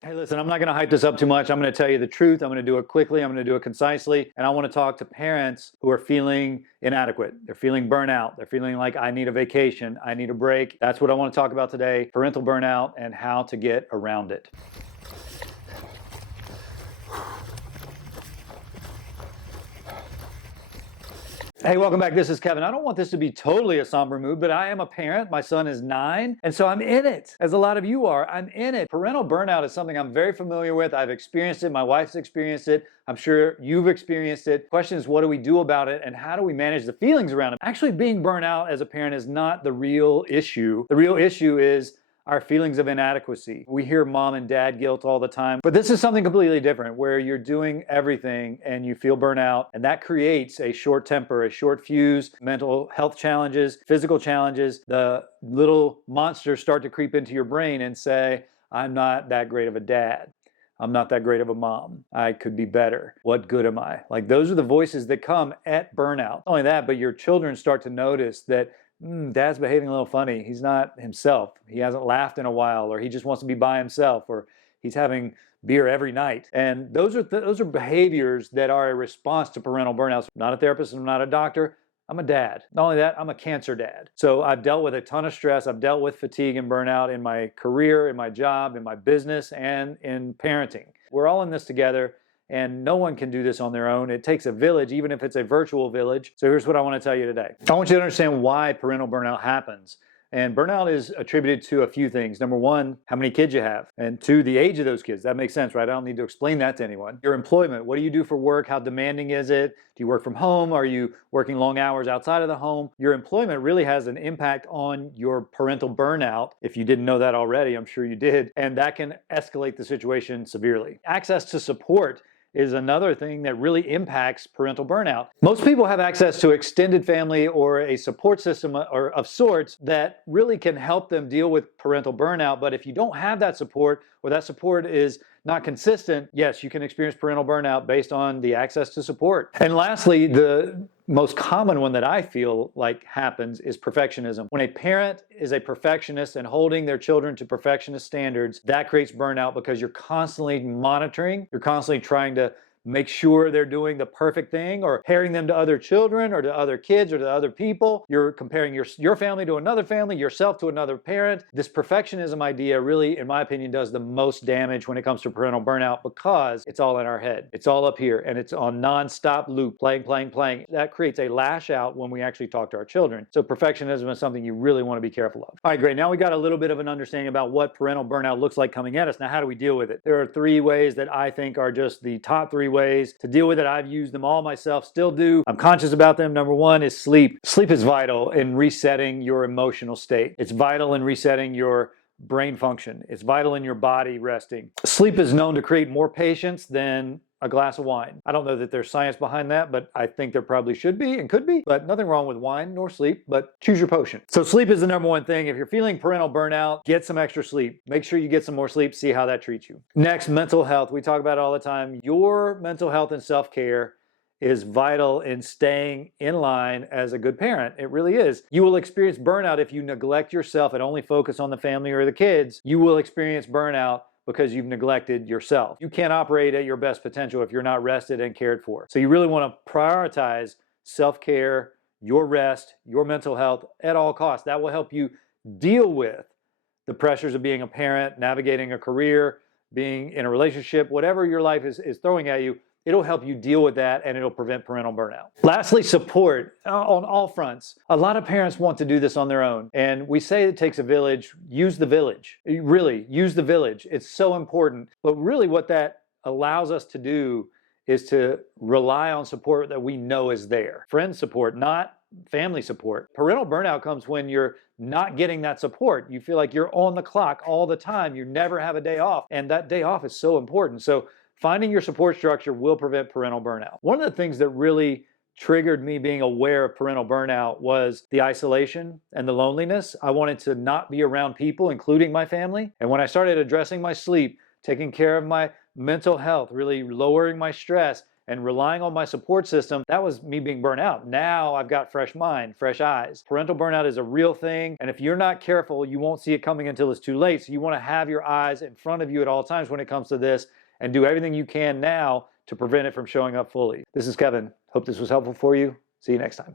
Hey, listen, I'm not going to hype this up too much. I'm going to tell you the truth. I'm going to do it quickly. I'm going to do it concisely. And I want to talk to parents who are feeling inadequate. They're feeling burnout. They're feeling like I need a vacation. I need a break. That's what I want to talk about today, parental burnout and how to get around it. Hey, welcome back. This is Kevin. I don't want this to be totally a somber mood, but I am a parent. My son is 9, and so I'm in it, as a lot of you are. I'm in it. Parental burnout is something I'm very familiar with. I've experienced it. My wife's experienced it. I'm sure you've experienced it. Question is, what do we do about it, and how do we manage the feelings around it? Actually, being burnt out as a parent is not the real issue. The real issue is our feelings of inadequacy. We hear mom and dad guilt all the time, but this is something completely different where you're doing everything and you feel burnout, and that creates a short temper, a short fuse, mental health challenges, physical challenges. The little monsters start to creep into your brain and say, I'm not that great of a dad. I'm not that great of a mom. I could be better. What good am I? Like, those are the voices that come at burnout. Not only that, but your children start to notice that dad's behaving a little funny. He's not himself. He hasn't laughed in a while, or he just wants to be by himself, or he's having beer every night. And those are behaviors that are a response to parental burnout. I'm not a therapist, I'm not a doctor. I'm a dad. Not only that, I'm a cancer dad. So I've dealt with a ton of stress. I've dealt with fatigue and burnout in my career, in my job, in my business, and in parenting. We're all in this together. And no one can do this on their own. It takes a village, even if it's a virtual village. So here's what I want to tell you today. I want you to understand why parental burnout happens. And burnout is attributed to a few things. Number one, how many kids you have. And two, the age of those kids. That makes sense, right? I don't need to explain that to anyone. Your employment. What do you do for work? How demanding is it? Do you work from home? Are you working long hours outside of the home? Your employment really has an impact on your parental burnout. If you didn't know that already, I'm sure you did. And that can escalate the situation severely. Access to support is another thing that really impacts parental burnout. Most people have access to extended family or a support system or of sorts that really can help them deal with parental burnout. But if you don't have that support, or that support is not consistent, yes, you can experience parental burnout based on the access to support. And lastly, the most common one that I feel like happens is perfectionism. When a parent is a perfectionist and holding their children to perfectionist standards, that creates burnout because you're constantly monitoring, you're constantly trying to make sure they're doing the perfect thing, or comparing them to other children or to other kids or to other people. You're comparing your family to another family, yourself to another parent. This perfectionism idea really, in my opinion, does the most damage when it comes to parental burnout because it's all in our head. It's all up here and it's on nonstop loop, playing. That creates a lash out when we actually talk to our children. So perfectionism is something you really want to be careful of. All right, great. Now we got a little bit of an understanding about what parental burnout looks like coming at us. Now, how do we deal with it? There are 3 ways that I think are just the top 3 ways to deal with it. I've used them all myself, still do. I'm conscious about them. Number 1 is sleep. Sleep is vital in resetting your emotional state. It's vital in resetting your brain function. It's vital in your body resting. Sleep is known to create more patience than a glass of wine. I don't know that there's science behind that, but I think there probably should be and could be, but nothing wrong with wine nor sleep, but choose your potion. So sleep is the number 1 thing. If you're feeling parental burnout, get some extra sleep. Make sure you get some more sleep, see how that treats you. Next, mental health. We talk about it all the time. Your mental health and self-care is vital in staying in line as a good parent. It really is. You will experience burnout if you neglect yourself and only focus on the family or the kids. You will experience burnout because you've neglected yourself. You can't operate at your best potential if you're not rested and cared for. So you really want to prioritize self-care, your rest, your mental health at all costs. That will help you deal with the pressures of being a parent, navigating a career, being in a relationship, whatever your life is throwing at you. It'll help you deal with that, and it'll prevent parental burnout. Lastly, support on all fronts. A lot of parents want to do this on their own, and we say it takes a village. Use the village. Really, use the village. It's so important. But really what that allows us to do is to rely on support that we know is there. Friend support, not family support. Parental burnout comes when you're not getting that support. You feel like you're on the clock all the time. You never have a day off, and that day off is so important. So finding your support structure will prevent parental burnout. One of the things that really triggered me being aware of parental burnout was the isolation and the loneliness. I wanted to not be around people, including my family. And when I started addressing my sleep, taking care of my mental health, really lowering my stress, and relying on my support system, that was me being burnt out. Now I've got fresh mind, fresh eyes. Parental burnout is a real thing, and if you're not careful, you won't see it coming until it's too late. So you want to have your eyes in front of you at all times when it comes to this, and do everything you can now to prevent it from showing up fully. This is Kevin. Hope this was helpful for you. See you next time.